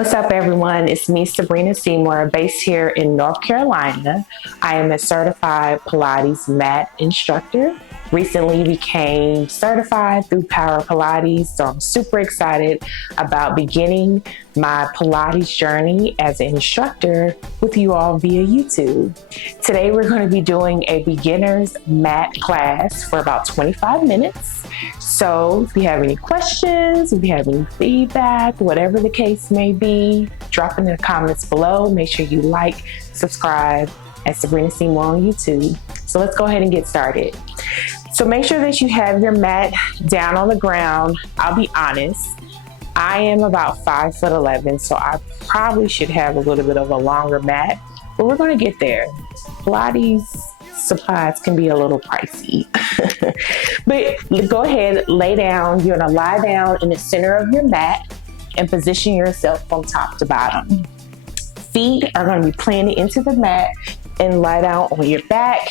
What's up, everyone? It's me, Sabrina Seymour, based here in North Carolina. I am a certified Pilates mat instructor. Recently became certified through Power Pilates, so I'm super excited about beginning my Pilates journey as an instructor with you all via YouTube. Today we're going to be doing a beginner's mat class for about 25 minutes. So if you have any questions, if you have any feedback, whatever the case may be, drop it in the comments below. Make sure you like, subscribe at Sabrina Seymour on YouTube. So let's go ahead and get started. So make sure that you have your mat down on the ground. I'll be honest, I am about 5'11", so I probably should have a little bit of a longer mat, but we're going to get there. Pilates supplies can be a little pricey. But go ahead, lay down. You're going to lie down in the center of your mat and position yourself from top to bottom. Feet are going to be planted into the mat and lie down on your back.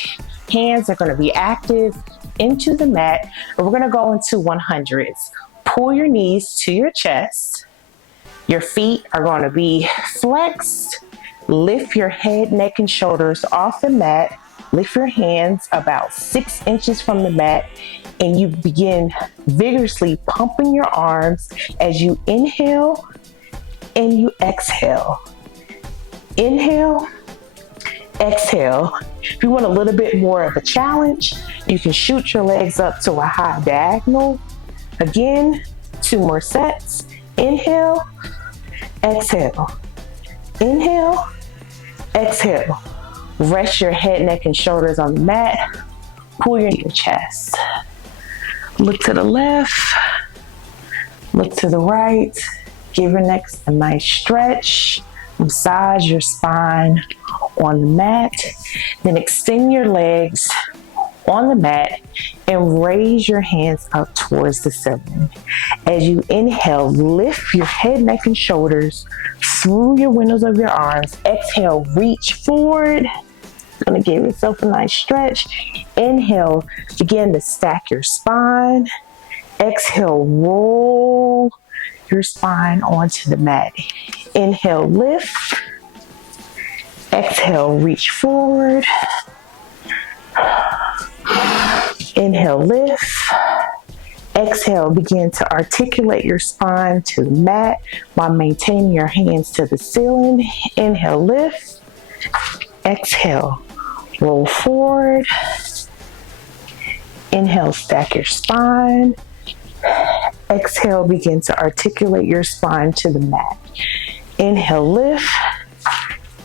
Hands are going to be active into the mat, and we're going to go into 100s. Pull your knees to your chest. Your feet are going to be flexed. Lift your head, neck, and shoulders off the mat. Lift your hands about 6 inches from the mat, and you begin vigorously pumping your arms as you inhale and you exhale. Inhale, exhale. If you want a little bit more of a challenge, you can shoot your legs up to a high diagonal. Again, 2 more sets. Inhale, exhale. Inhale, exhale. Rest your head, neck, and shoulders on the mat. Pull your chest. Look to the left. Look to the right. Give your neck a nice stretch. Massage your spine on the mat. Then extend your legs on the mat and raise your hands up towards the ceiling. As you inhale, lift your head, neck, and shoulders through your windows of your arms. Exhale, reach forward. Gonna give yourself a nice stretch. Inhale, begin to stack your spine. Exhale, roll your spine onto the mat. Inhale, lift. Exhale, reach forward. Inhale, lift. Exhale, begin to articulate your spine to the mat while maintaining your hands to the ceiling. Inhale, lift. Exhale, roll forward. Inhale, stack your spine. Exhale, begin to articulate your spine to the mat. Inhale, lift.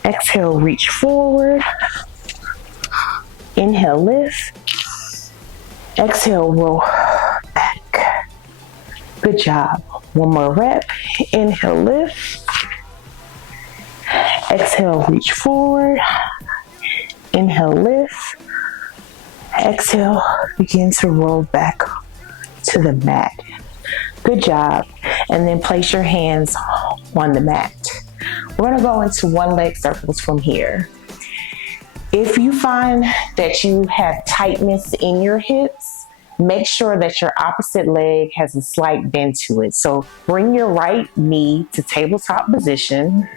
Exhale, reach forward. Inhale, lift. Exhale, roll back. Good job. 1 more rep. Inhale, lift. Exhale, reach forward. Inhale, lift. Exhale, begin to roll back to the mat. Good job. And then place your hands on the mat. We're going to go into 1 leg circles from here. If you find that you have tightness in your hips, make sure that your opposite leg has a slight bend to it. So bring your right knee to tabletop position.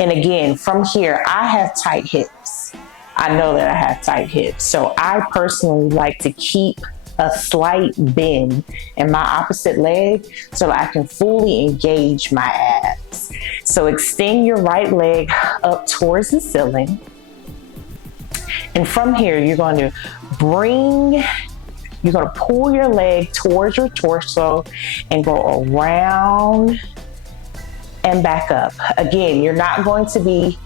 And again, from here, I have tight hips. I know that I have tight hips. So I personally like to keep a slight bend in my opposite leg so that I can fully engage my abs. So extend your right leg up towards the ceiling. And from here, you're going to pull your leg towards your torso and go around and back up. Again, you're not going to be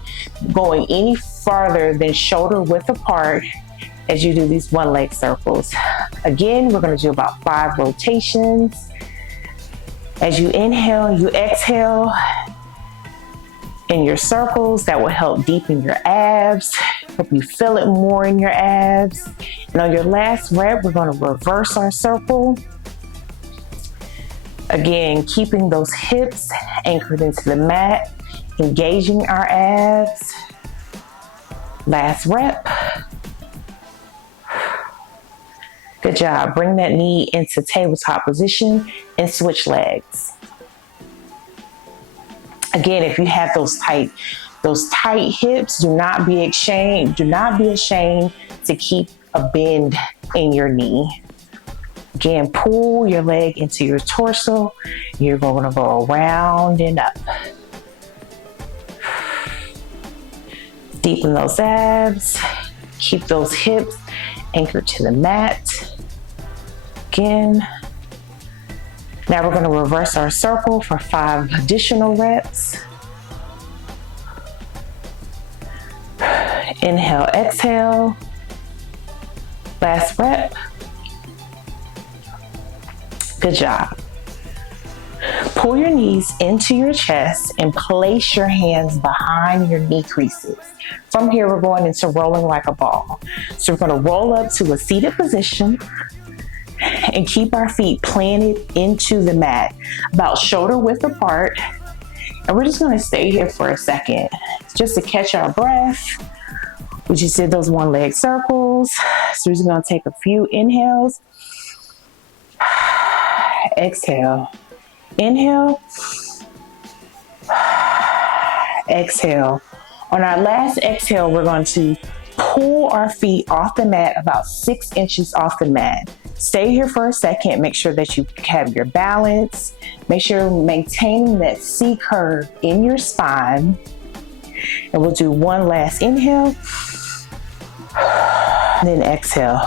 going any farther than shoulder width apart as you do these 1 leg circles. Again, we're going to do about 5 rotations. As you inhale, you exhale in your circles. That will help deepen your abs, help you feel it more in your abs. And on your last rep, we're going to reverse our circle. Again, keeping those hips anchored into the mat, engaging our abs. Last rep. Good job. Bring that knee into tabletop position and switch legs. Again, if you have those tight hips, do not be ashamed to keep a bend in your knee. Again, pull your leg into your torso. You're going to go around and up. Deepen those abs. Keep those hips anchored to the mat. Again. Now we're going to reverse our circle for 5 additional reps. Inhale, exhale. Last rep. Good job. Pull your knees into your chest and place your hands behind your knee creases. From here, we're going into rolling like a ball. So we're going to roll up to a seated position and keep our feet planted into the mat, about shoulder width apart. And we're just going to stay here for a second, just to catch our breath. We just did those one leg circles. So we're just going to take a few inhales. Exhale. Inhale. Exhale. On our last exhale, we're going to pull our feet off the mat about 6 inches off the mat. Stay here for a second. Make sure that you have your balance. Make sure you're maintaining that C curve in your spine. And we'll do one last inhale. Then exhale.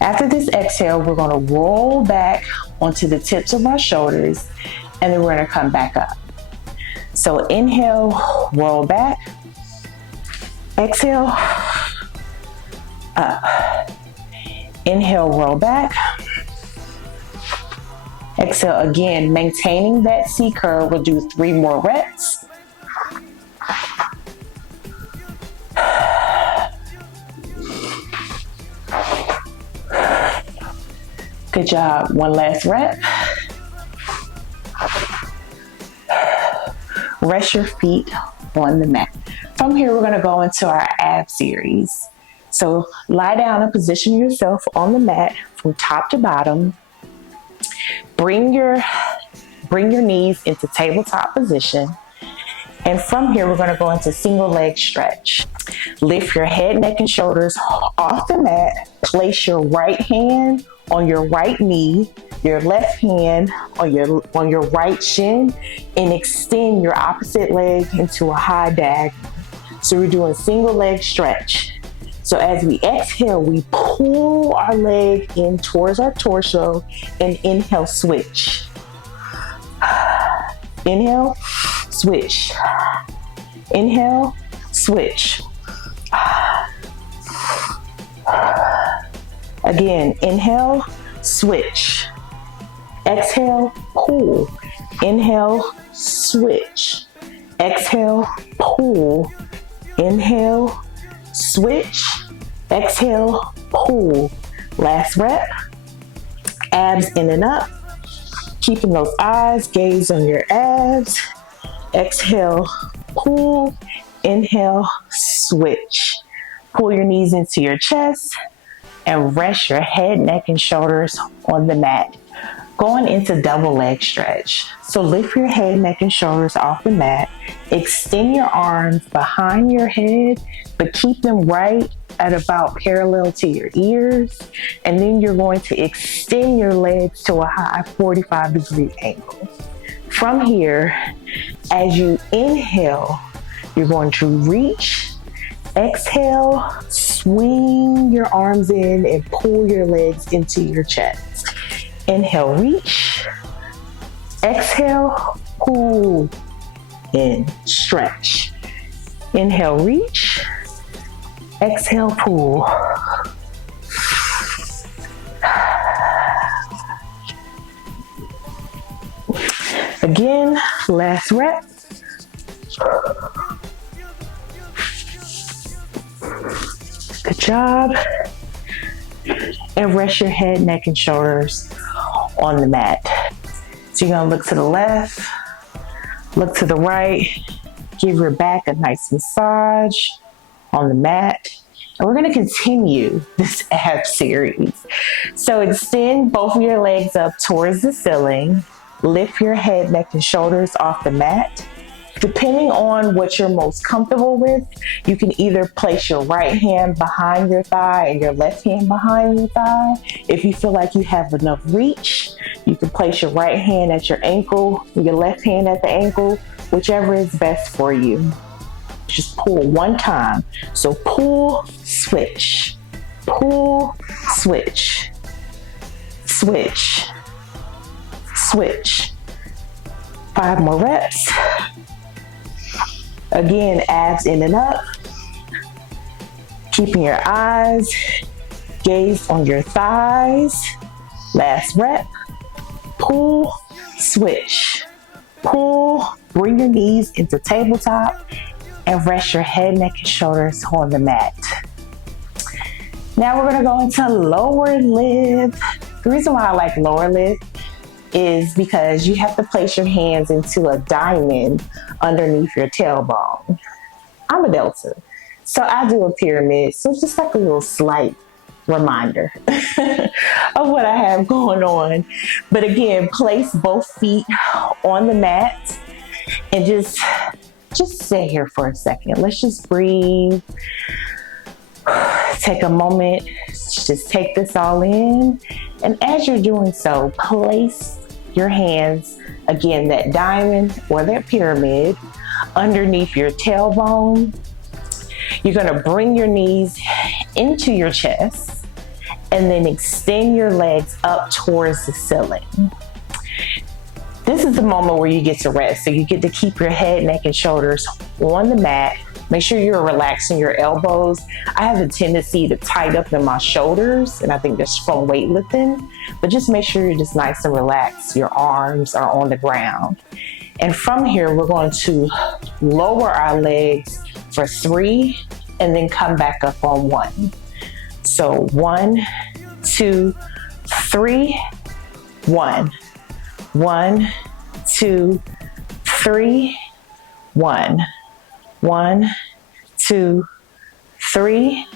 After this exhale, we're going to roll back onto the tips of our shoulders, and then we're going to come back up. So inhale, roll back. Exhale, up. Inhale, roll back. Exhale again, maintaining that C curve. We'll do 3 more reps. Good job. One last rep. Rest your feet on the mat. From here, we're going to go into our ab series. So lie down and position yourself on the mat from top to bottom. Bring your knees into tabletop position. And from here, we're going to go into single leg stretch. Lift your head, neck, and shoulders off the mat. Place your right hand on your right knee, your left hand on your right shin, and extend your opposite leg into a high diagonal. So we're doing single leg stretch. So as we exhale, we pull our leg in towards our torso and inhale, switch. Inhale, switch. Inhale, switch. Again, inhale, switch. Exhale, pull. Inhale, switch. Exhale, pull. Inhale, switch. Exhale, pull. Last rep. Abs in and up. Keeping those eyes, gaze on your abs. Exhale, pull. Inhale, switch. Pull your knees into your chest and rest your head, neck, and shoulders on the mat. Going into double leg stretch. So lift your head, neck, and shoulders off the mat. Extend your arms behind your head, but keep them right at about parallel to your ears. And then you're going to extend your legs to a high 45-degree angle. From here, as you inhale, you're going to reach. Exhale, swing your arms in and pull your legs into your chest. Inhale, reach. Exhale, pull in, stretch. Inhale, reach. Exhale, pull. Again, last rep. Good job. And rest your head, neck, and shoulders on the mat. So you're gonna look to the left, look to the right, give your back a nice massage on the mat. And we're gonna continue this ab series. So extend both of your legs up towards the ceiling. lift your head, neck, and shoulders off the mat. Depending on what you're most comfortable with, you can either place your right hand behind your thigh and your left hand behind your thigh. If you feel like you have enough reach, you can place your right hand at your ankle, your left hand at the ankle, whichever is best for you. Just pull one time. So pull, switch, pull, switch, switch, switch. 5 more reps. Again, abs in and up. Keeping your eyes gaze on your thighs. Last rep. Pull, switch. Pull, bring your knees into tabletop and rest your head, neck, and shoulders on the mat. Now we're gonna go into lower lift. The reason why I like lower lift is because you have to place your hands into a diamond underneath your tailbone. I'm a Delta, so I do a pyramid, so it's just like a little slight reminder of what I have going on. But again, place both feet on the mat and just sit here for a second. Let's just breathe. Take a moment, just take this all in. And as you're doing so, place your hands, again, that diamond or that pyramid underneath your tailbone. You're gonna bring your knees into your chest and then extend your legs up towards the ceiling. This is the moment where you get to rest. So you get to keep your head, neck, and shoulders on the mat. Make sure you're relaxing your elbows. I have a tendency to tighten up in my shoulders, and I think that's from weightlifting, but just make sure you're just nice and relaxed. Your arms are on the ground. And from here, we're going to lower our legs for 3 and then come back up on 1. So 1, 2, 3, 1. 1, 2, 3, 1. 1, 2, 3,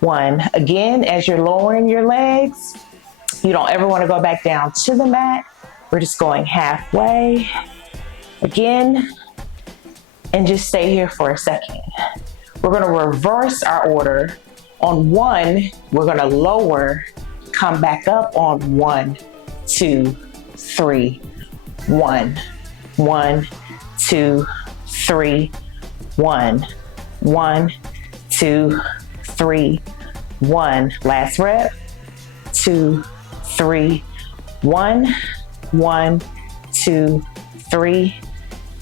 1. Again, as you're lowering your legs, you don't ever want to go back down to the mat. We're just going halfway. Again, and just stay here for a second. We're going to reverse our order. On 1, we're going to lower, come back up on 1, 2, 3, 1. 1, 2, 3, 1. 1, 2, 3, 1. Last rep. 2, 3, 1. 1, 2, 3.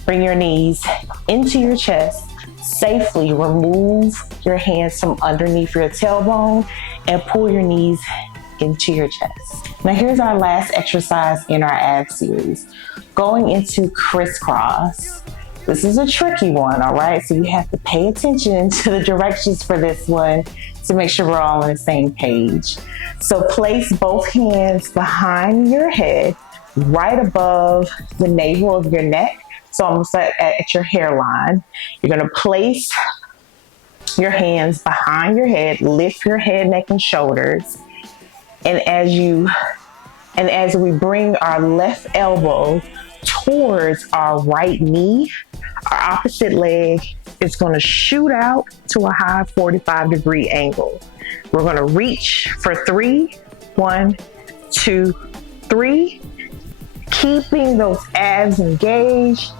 Bring your knees into your chest. Safely remove your hands from underneath your tailbone and pull your knees into your chest. Now here's our last exercise in our ab series. Going into crisscross. This is a tricky one, all right? So you have to pay attention to the directions for this one to make sure we're all on the same page. So place both hands behind your head, right above the navel of your neck. So almost at your hairline. You're gonna place your hands behind your head, lift your head, neck, and shoulders. And as we bring our left elbow towards our right knee, our opposite leg is going to shoot out to a high 45-degree angle. We're going to reach for 3. 1, 2, 3. Keeping those abs engaged,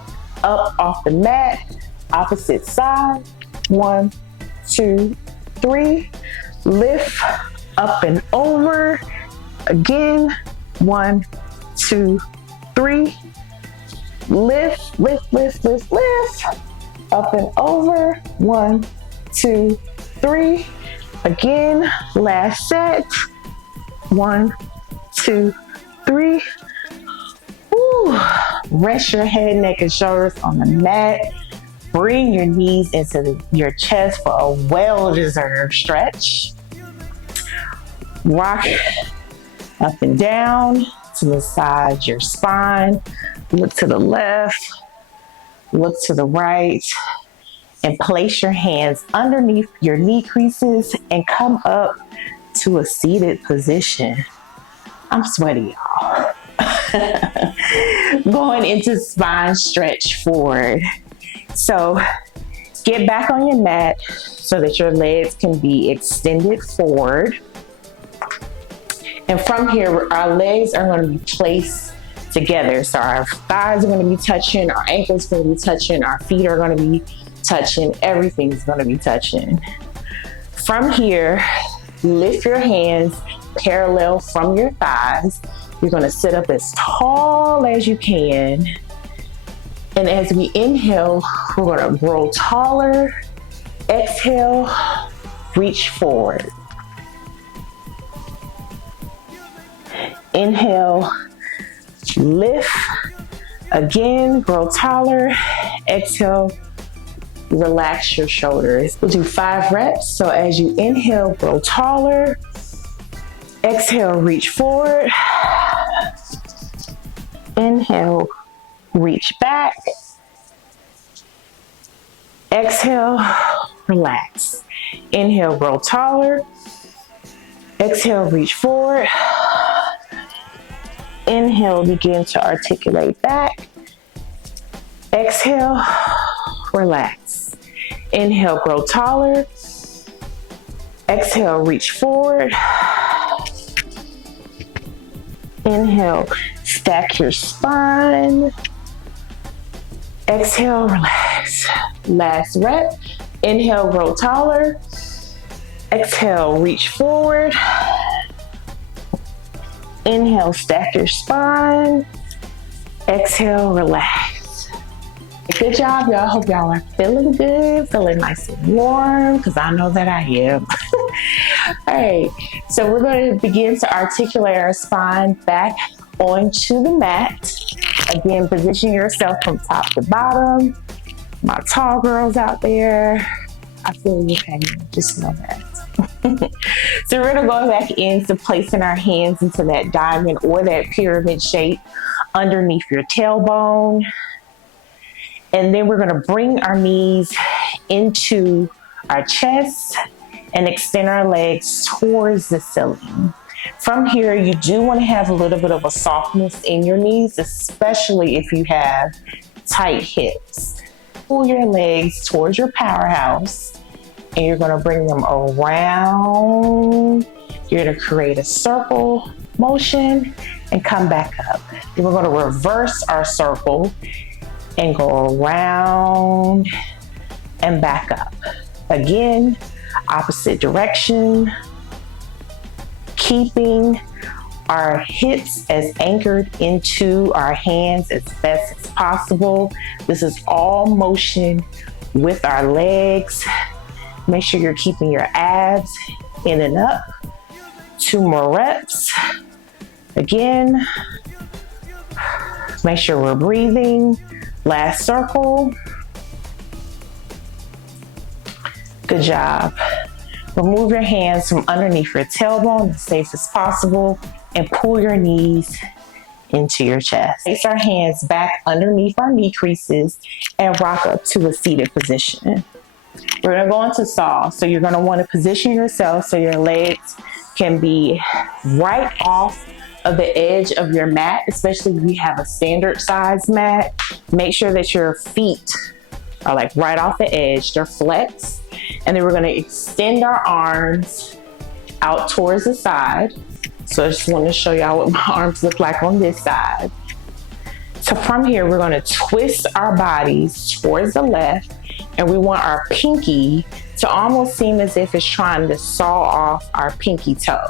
up off the mat, opposite side. 1, 2, 3. Lift up and over. Again. 1, 2, 3. Lift, lift, lift, lift, lift. Up and over. 1, 2, 3. Again, last set. 1, 2, 3. Woo. Rest your head, neck, and shoulders on the mat. Bring your knees into your chest for a well-deserved stretch. Rock up and down to massage your spine. Look to the left, look to the right, and place your hands underneath your knee creases and come up to a seated position. I'm sweaty, y'all. Going into spine stretch forward. So get back on your mat so that your legs can be extended forward. And from here, our legs are going to be placed together. So our thighs are going to be touching, our ankles are going to be touching, our feet are going to be touching, everything's going to be touching. From here, lift your hands parallel from your thighs. You're going to sit up as tall as you can. And as we inhale, we're going to grow taller. Exhale, reach forward. Inhale, lift. Again, grow taller. Exhale, relax your shoulders. We'll do 5 reps. So as you inhale, grow taller. Exhale, reach forward. Inhale, reach back. Exhale, relax. Inhale, grow taller. Exhale, reach forward. Inhale, begin to articulate back. Exhale, relax. Inhale, grow taller. Exhale, reach forward. Inhale, stack your spine. Exhale, relax. Last rep. Inhale, grow taller. Exhale, reach forward. Inhale, stack your spine. Exhale, relax. Good job, y'all. Hope y'all are feeling good, feeling nice and warm, because I know that I am. All right, so we're going to begin to articulate our spine back onto the mat. Again, position yourself from top to bottom. My tall girls out there, I feel your pain, just know that. So we're gonna go back into placing our hands into that diamond or that pyramid shape underneath your tailbone. And then we're gonna bring our knees into our chest and extend our legs towards the ceiling. From here, you do wanna have a little bit of a softness in your knees, especially if you have tight hips. Pull your legs towards your powerhouse. And you're gonna bring them around. You're gonna create a circle motion and come back up. Then we're gonna reverse our circle and go around and back up. Again, opposite direction, keeping our hips as anchored into our hands as best as possible. This is all motion with our legs. Make sure you're keeping your abs in and up. 2 more reps. Again, make sure we're breathing. Last circle. Good job. Remove your hands from underneath your tailbone as safe as possible and pull your knees into your chest. Place our hands back underneath our knee creases and rock up to a seated position. We're gonna go into saw. So you're gonna wanna position yourself so your legs can be right off of the edge of your mat, especially if you have a standard size mat. Make sure that your feet are like right off the edge, they're flexed. And then we're gonna extend our arms out towards the side. So I just wanna show y'all what my arms look like on this side. So from here, we're gonna twist our bodies towards the left, and we want our pinky to almost seem as if it's trying to saw off our pinky toe.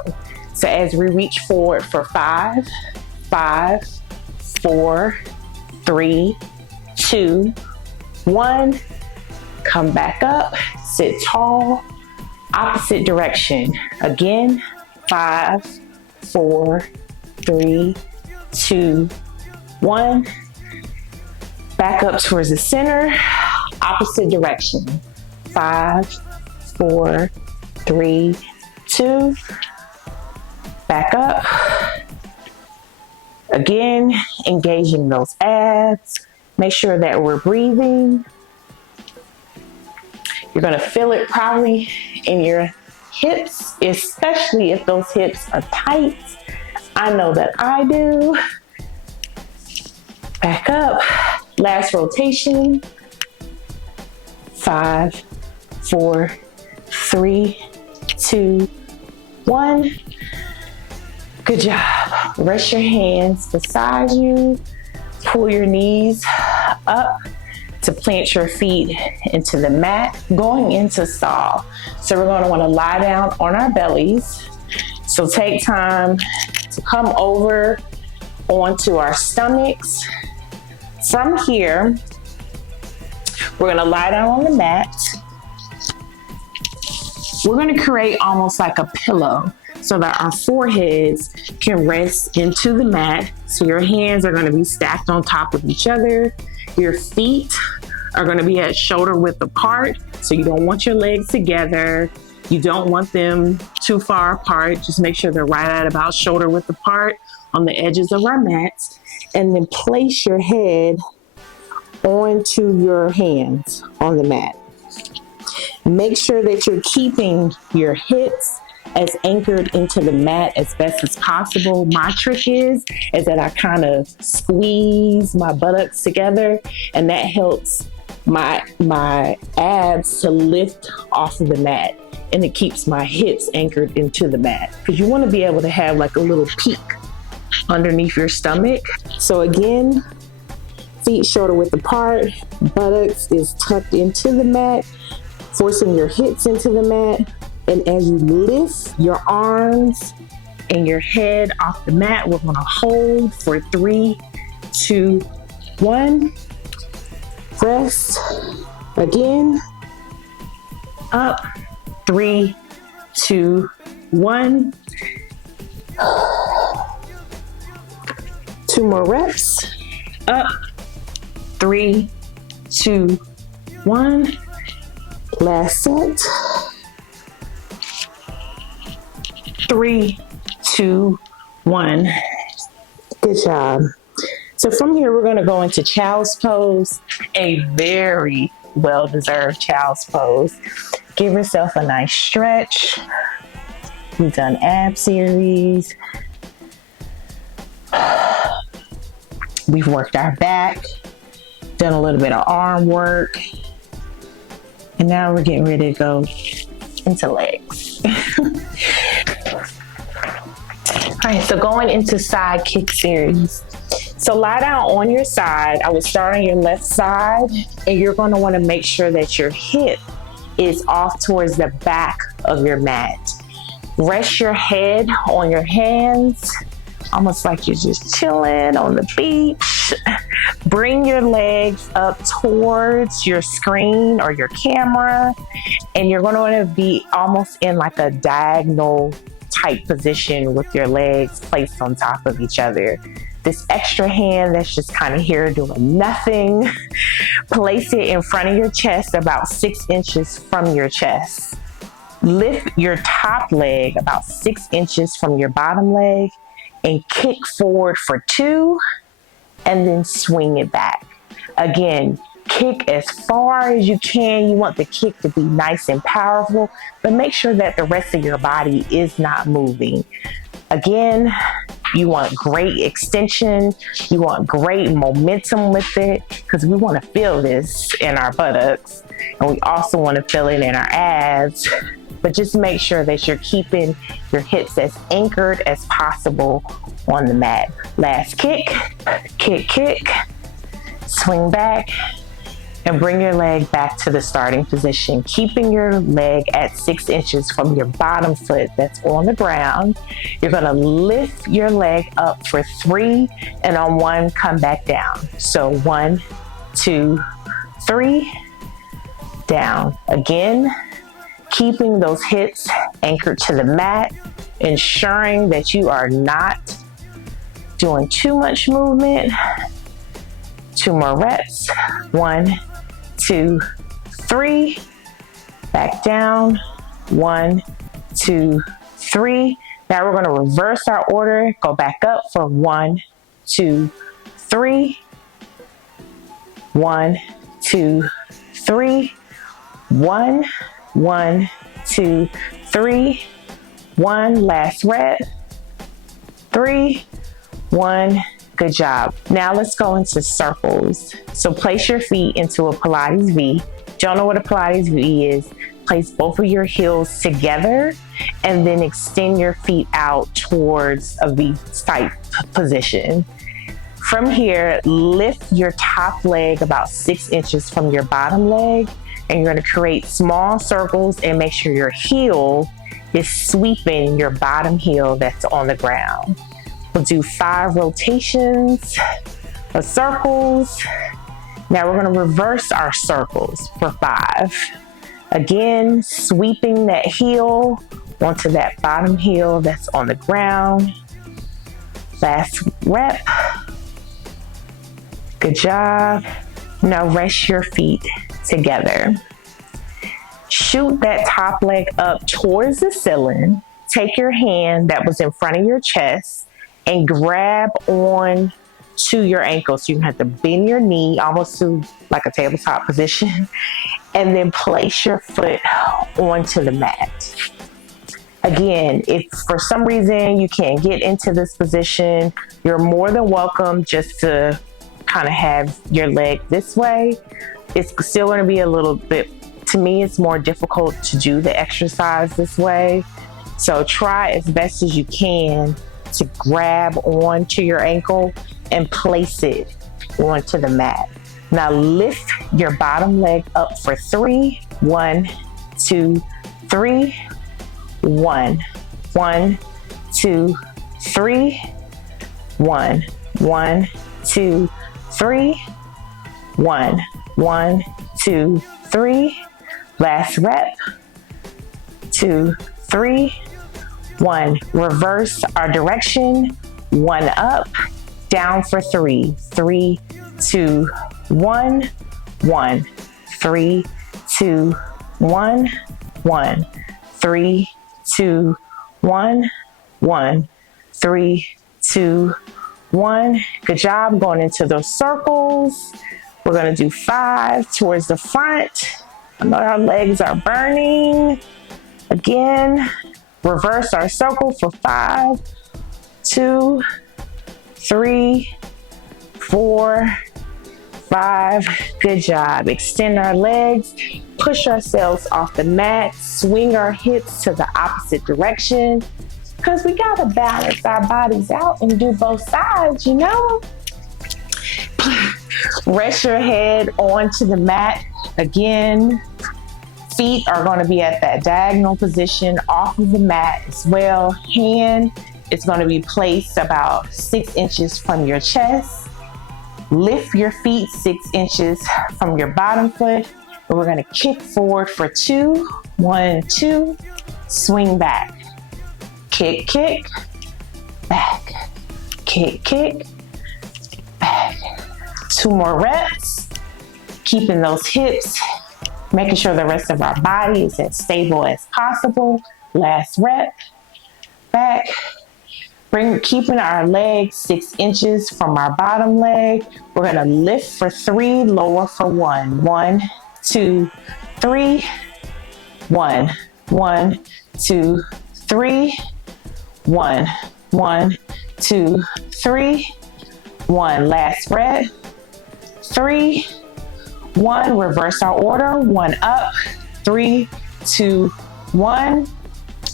So as we reach forward for 5, 4, 3, 2, 1, come back up, sit tall, opposite direction. Again, 5, 4, 3, 2, 1. Back up towards the center, opposite direction. 5, 4, 3, 2. Back up. Again, engaging those abs. Make sure that we're breathing. You're gonna feel it probably in your hips, especially if those hips are tight. I know that I do. Back up. Last rotation. 5, 4, 3, 2, 1. Good job. Rest your hands beside you. Pull your knees up to plant your feet into the mat, going into stall. So we're going to want to lie down on our bellies. So take time to come over onto our stomachs. From here, we're going to lie down on the mat. We're going to create almost like a pillow so that our foreheads can rest into the mat. So your hands are going to be stacked on top of each other. Your feet are going to be at shoulder width apart. So you don't want your legs together. You don't want them too far apart. Just make sure they're right at about shoulder width apart on the edges of our mats. And then place your head onto your hands on the mat. Make sure that you're keeping your hips as anchored into the mat as best as possible. My trick is that I kind of squeeze my buttocks together, and that helps my abs to lift off of the mat, and it keeps my hips anchored into the mat, because you want to be able to have like a little peak underneath your stomach. So again, feet shoulder width apart, buttocks is tucked into the mat, forcing your hips into the mat. And as you lift your arms and your head off the mat, we're going to hold for 3, 2, 1. Rest. Again. Up. 3, 2, 1. 2 more reps. Up. 3, 2, 1. Last set. 3, 2, 1. Good job. So from here, we're going to go into child's pose, a very well-deserved child's pose. Give yourself a nice stretch. We've done ab series. We've worked our back, done a little bit of arm work. And now we're getting ready to go into legs. All right, so going into side kick series. So lie down on your side. I would start on your left side, and you're going to want to make sure that your hip is off towards the back of your mat. Rest your head on your hands, almost like you're just chilling on the beach. Bring your legs up towards your screen or your camera, and you're going to want to be almost in like a diagonal type position with your legs placed on top of each other. This extra hand that's just kind of here doing nothing, place it in front of your chest about 6 inches from your chest. Lift your top leg about 6 inches from your bottom leg and kick forward for 2 and then swing it back. Again, kick as far as you can. You want the kick to be nice and powerful, but make sure that the rest of your body is not moving. Again, you want great extension. You want great momentum with it, because we want to feel this in our buttocks, and we also want to feel it in our abs. But just make sure that you're keeping your hips as anchored as possible on the mat. Last kick, kick, kick, swing back, and bring your leg back to the starting position, keeping your leg at 6 inches from your bottom foot that's on the ground. You're gonna lift your leg up for 3, and on 1, come back down. So 1, 2, 3, down. Again, keeping those hips anchored to the mat, ensuring that you are not doing too much movement. 2 more reps. 1, 2, 3. Back down. 1, 2, 3. Now we're going to reverse our order. Go back up for 1, 2, 3. 1, 2, 3. 1, 1, 2, 3. 1. Last rep. 3, 1. Good job. Now let's go into circles. So place your feet into a Pilates V. Don't know what a Pilates V is? Place both of your heels together and then extend your feet out towards a V-type position. From here, lift your top leg about 6 inches from your bottom leg, and you're gonna create small circles and make sure your heel is sweeping your bottom heel that's on the ground. We'll do 5 rotations of circles. Now we're gonna reverse our circles for 5. Again, sweeping that heel onto that bottom heel that's on the ground. Last rep. Good job. Now rest your feet together. Shoot that top leg up towards the ceiling. Take your hand that was in front of your chest and grab on to your ankle. So you have to bend your knee almost to like a tabletop position, and then place your foot onto the mat. Again, if for some reason you can't get into this position, you're more than welcome just to kind of have your leg this way. It's still going to be a little bit, to me, it's more difficult to do the exercise this way. So try as best as you can to grab onto your ankle and place it onto the mat. Now lift your bottom leg up for 3. 1, 2, 3. 1, 1, 2, 3. 1, 1, 2, 3. 1, 1, 2, 3. Last rep. 2, 3. 1. Reverse our direction. 1 up, down for 3. 3, 2, 1. 1. 3, 2, 1. 1. 3, 2, 1. 1. 3, 2, 1. Good job going into those circles. We're going to do 5 towards the front. I know our legs are burning. Again, reverse our circle for 5, 2, 3, 4, 5. Good job. Extend our legs, push ourselves off the mat, swing our hips to the opposite direction, because we got to balance our bodies out and do both sides, you know? Rest your head onto the mat. Again, feet are going to be at that diagonal position off of the mat as well. Hand is going to be placed about 6 inches from your chest. Lift your feet 6 inches from your bottom foot. And we're going to kick forward for 2. 1, 2. Swing back. Kick, kick. Back. Kick, kick. Back. 2 more reps. Keeping those hips, making sure the rest of our body is as stable as possible. Last rep. Back. Keeping our legs 6 inches from our bottom leg. We're gonna lift for 3, lower for 1. 1, 2, 3. 1, 1, 2, 3. 1, 1, 2, 3. 1. Last rep. 3, 1. Reverse our order. 1 up. 3, 2, 1.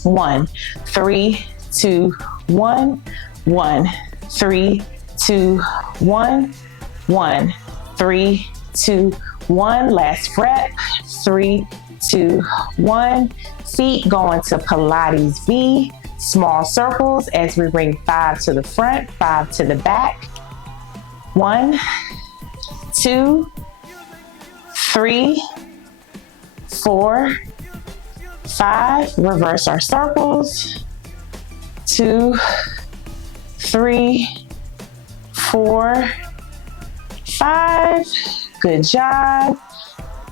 1. 3, 2, 1. 1. 3, 2, 1. 1. 3, 2, 1. Last rep. 3, 2, 1. Feet going to Pilates V. Small circles as we bring 5 to the front, 5 to the back. 1, 2, 3, 4, 5. Reverse our circles. 2, 3, 4, 5. Good job.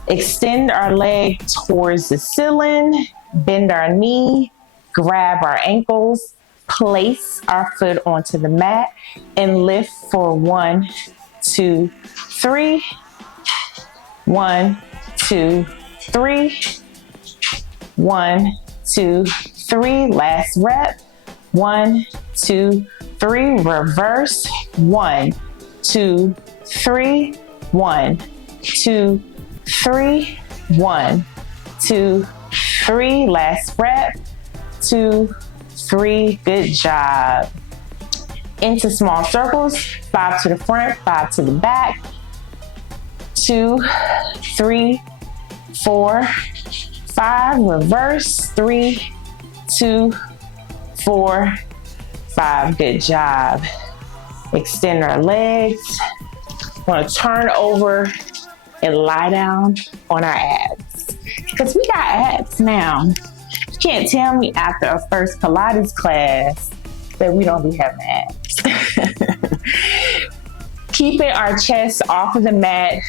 Extend our leg towards the ceiling. Bend our knee. Grab our ankles. Place our foot onto the mat and lift for 1, 2, 3. 1, 2, 3. 1, 2, 3. Last rep. 1, 2, 3. Reverse. 1, 2, 3, 1, 2, 3, 1, 2, 3. Last rep. 2, 3. Good job. Into small circles. 5 to the front, 5 to the back. 2, 3, 4, 5. Reverse. 3, 2, 4, 5. Good job. Extend our legs. We're gonna turn over and lie down on our abs. Because we got abs now. You can't tell me after a first Pilates class that we don't be having abs. Keeping our chest off of the mat.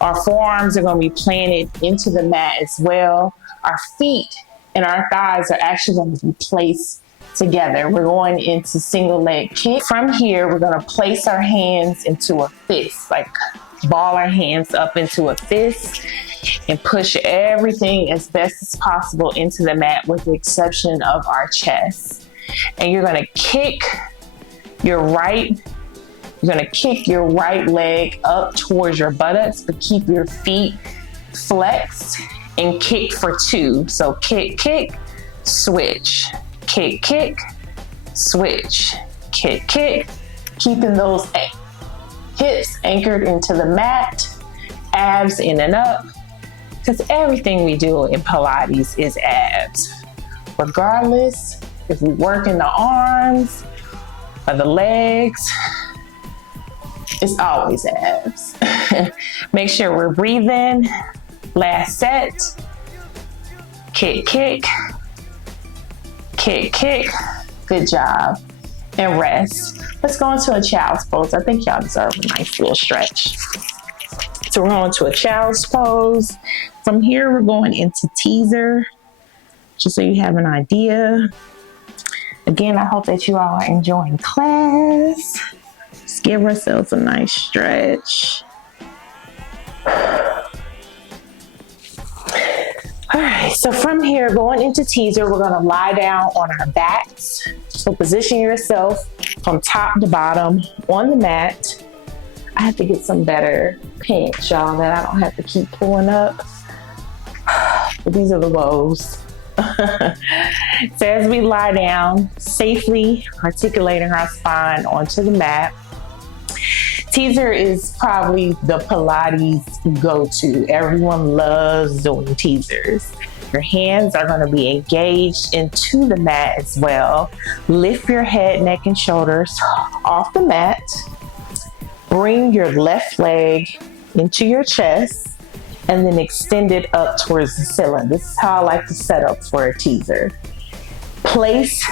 Our forearms are gonna be planted into the mat as well. Our feet and our thighs are actually going to be placed together. We're going into single leg kick. From here, we're going to place our hands into a fist, like ball our hands up into a fist and push everything as best as possible into the mat with the exception of our chest. And you're going to kick your right leg up towards your buttocks, but keep your feet flexed and kick for 2. So kick, kick, switch, kick, kick, switch, kick, kick. Keeping those hips anchored into the mat, abs in and up, because everything we do in Pilates is abs. Regardless if we work in the arms or the legs, it's always abs. Make sure we're breathing. Last set. Kick, kick, kick, kick. Good job. And rest. Let's go into a child's pose. I think y'all deserve a nice little stretch. So we're going to a child's pose. From here, we're going into teaser, just so you have an idea. Again, I hope that you all are enjoying class. Just give ourselves a nice stretch. All right, so from here, going into teaser, we're gonna lie down on our backs. So position yourself from top to bottom on the mat. I have to get some better pants, y'all, that I don't have to keep pulling up. But these are the woes. So as we lie down, safely articulating our spine onto the mat. Teaser is probably the Pilates go-to. Everyone loves doing teasers. Your hands are going to be engaged into the mat as well. Lift your head, neck, and shoulders off the mat. Bring your left leg into your chest and then extend it up towards the ceiling. This is how I like to set up for a teaser. Place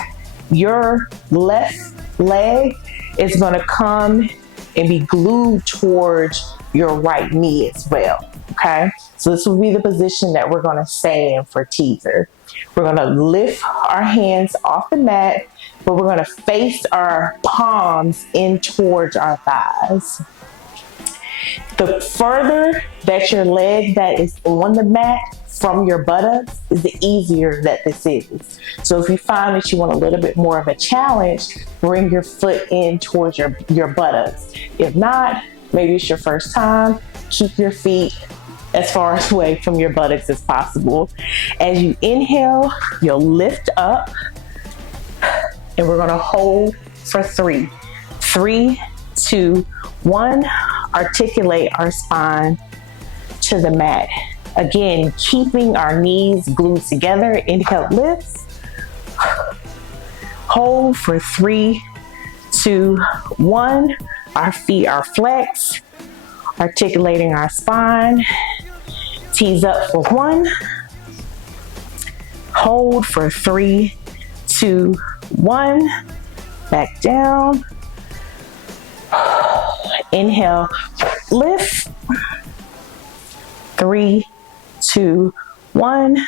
your left leg is going to come and be glued towards your right knee as well, okay? So this will be the position that we're gonna stay in for teaser. We're gonna lift our hands off the mat, but we're gonna face our palms in towards our thighs. The further that your leg that is on the mat from your buttocks is the easier that this is. So if you find that you want a little bit more of a challenge, bring your foot in towards your buttocks. If not, maybe it's your first time, keep your feet as far away from your buttocks as possible. As you inhale, you'll lift up and we're gonna hold for 3. 3, 2, 1. Articulate our spine to the mat. Again, keeping our knees glued together. Inhale, lifts. Hold for 3, 2, 1. Our feet are flexed. Articulating our spine. Tease up for 1. Hold for 3, 2, 1. Back down. Inhale, lift. 3, 2, 1.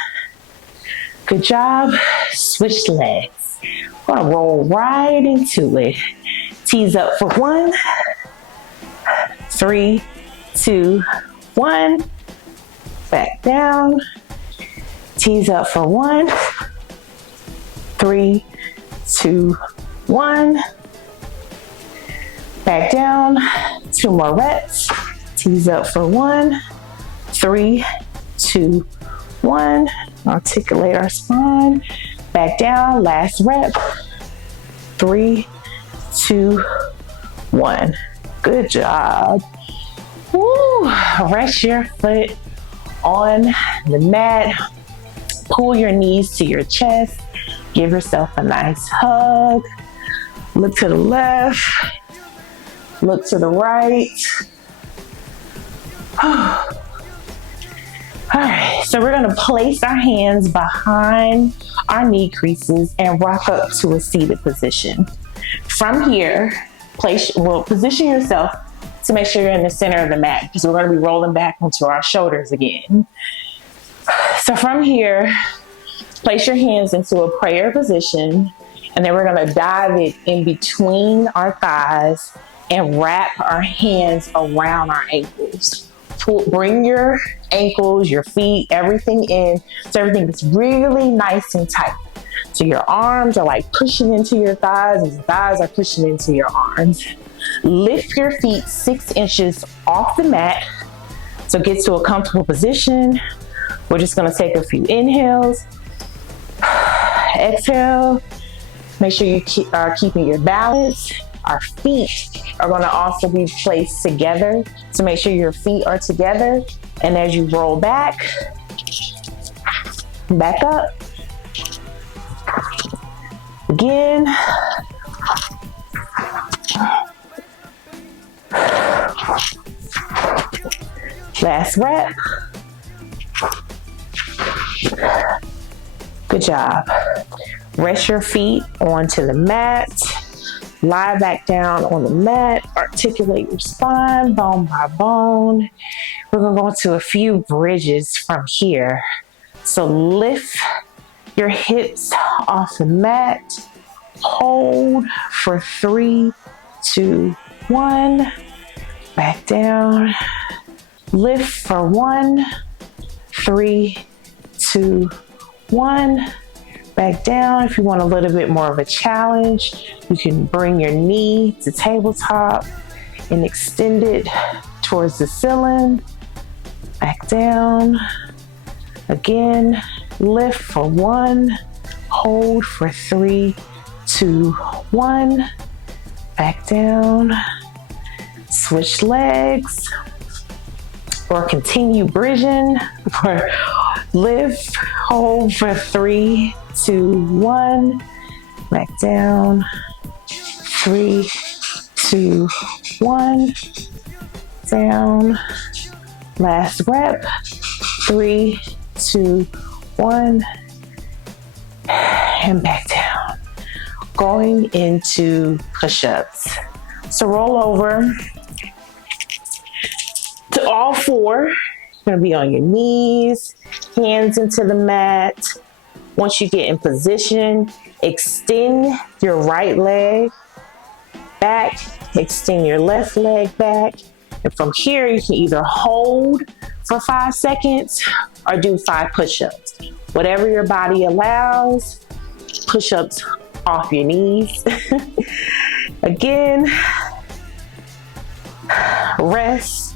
Good job. Switch legs. We're gonna roll right into it. Tease up for 1. 3, 2, 1. Back down. Tease up for 1. 3, 2, 1. Back down, 2 more reps. Tease up for 1, 3, 2, 1. Articulate our spine. Back down, last rep. 3, 2, 1. Good job. Woo. Rest your foot on the mat. Pull your knees to your chest. Give yourself a nice hug. Look to the left. Look to the right. All right, so we're gonna place our hands behind our knee creases and rock up to a seated position. From here, position yourself to make sure you're in the center of the mat because we're gonna be rolling back onto our shoulders again. So from here, place your hands into a prayer position, and then we're gonna dive it in between our thighs and wrap our hands around our ankles. Bring your ankles, your feet, everything in so everything is really nice and tight. So your arms are like pushing into your thighs and your thighs are pushing into your arms. Lift your feet 6 inches off the mat. So get to a comfortable position. We're just gonna take a few inhales. Exhale. Make sure you are keeping your balance. Our feet are gonna also be placed together. So make sure your feet are together. And as you roll back up. Again. Last rep. Good job. Rest your feet onto the mat. Lie back down on the mat. Articulate your spine, bone by bone. We're gonna go into a few bridges from here. So lift your hips off the mat. Hold for 3, 2, 1. Back down. Lift for 1, 3, 2, 1. Back down. If you want a little bit more of a challenge, you can bring your knee to tabletop and extend it towards the ceiling. Back down. Again, lift for 1, hold for 3, 2, 1. Back down. Switch legs or continue bridging or lift, hold for 3, 2, 1. Back down. 3, 2, 1. Down. Last rep. 3, 2, 1. And back down. Going into push-ups. So roll over to all 4. You're gonna be on your knees, hands into the mat. Once you get in position, extend your right leg back, extend your left leg back. And from here, you can either hold for 5 seconds or do 5 push-ups. Whatever your body allows, push-ups off your knees. Again, rest.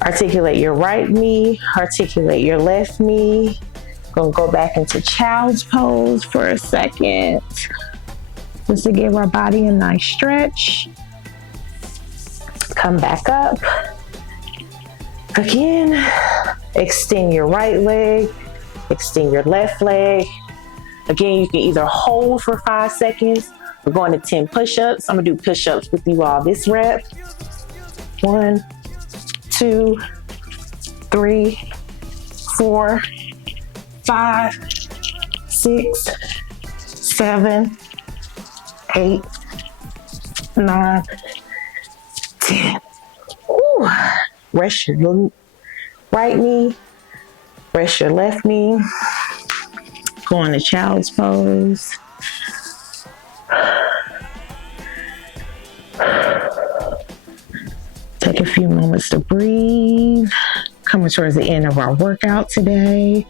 Articulate your right knee, articulate your left knee. Gonna go back into child's pose for a second. Just to give our body a nice stretch. Come back up. Again, extend your right leg, extend your left leg. Again, you can either hold for 5 seconds. We're going to 10 push-ups. I'm gonna do push-ups with you all this rep. 1, 2, 3, 4, 5, 6, 7, 8, 9, 10. Ooh. Rest your right knee, rest your left knee. Go into child's pose. Take a few moments to breathe. Coming towards the end of our workout today.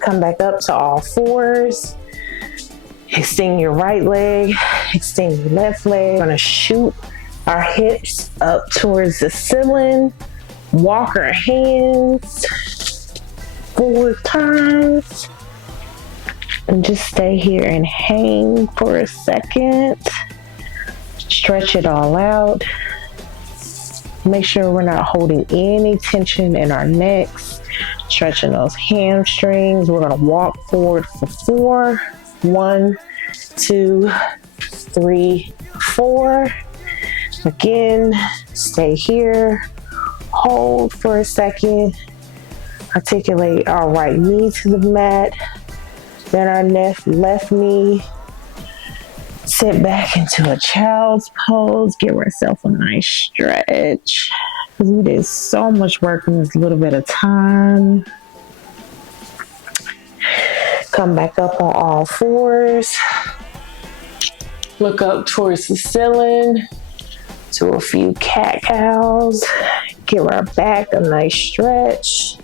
Come back up to all 4s. Extend your right leg, extend your left leg. We're gonna shoot our hips up towards the ceiling. Walk our hands 4 times. And just stay here and hang for a second. Stretch it all out. Make sure we're not holding any tension in our necks. Stretching those hamstrings. We're gonna walk forward for 4. 1, 2, 3, 4. Again, stay here. Hold for a second. Articulate our right knee to the mat. Then our left knee. Sit back into a child's pose. Give ourselves a nice stretch. We did so much work in this little bit of time. Come back up on all fours. Look up towards the ceiling. Do a few cat cows. Give our back a nice stretch.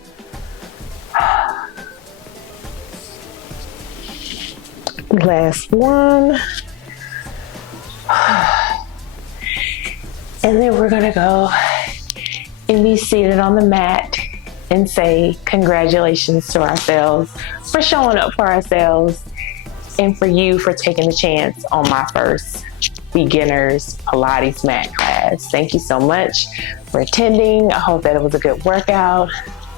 Last one. And then we're gonna go and be seated on the mat and say congratulations to ourselves for showing up for ourselves and for you for taking the chance on my first beginner's Pilates mat class. Thank you so much for attending. I hope that it was a good workout.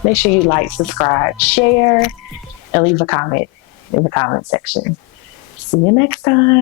Make sure you like, subscribe, share, and leave a comment in the comment section. See you next time.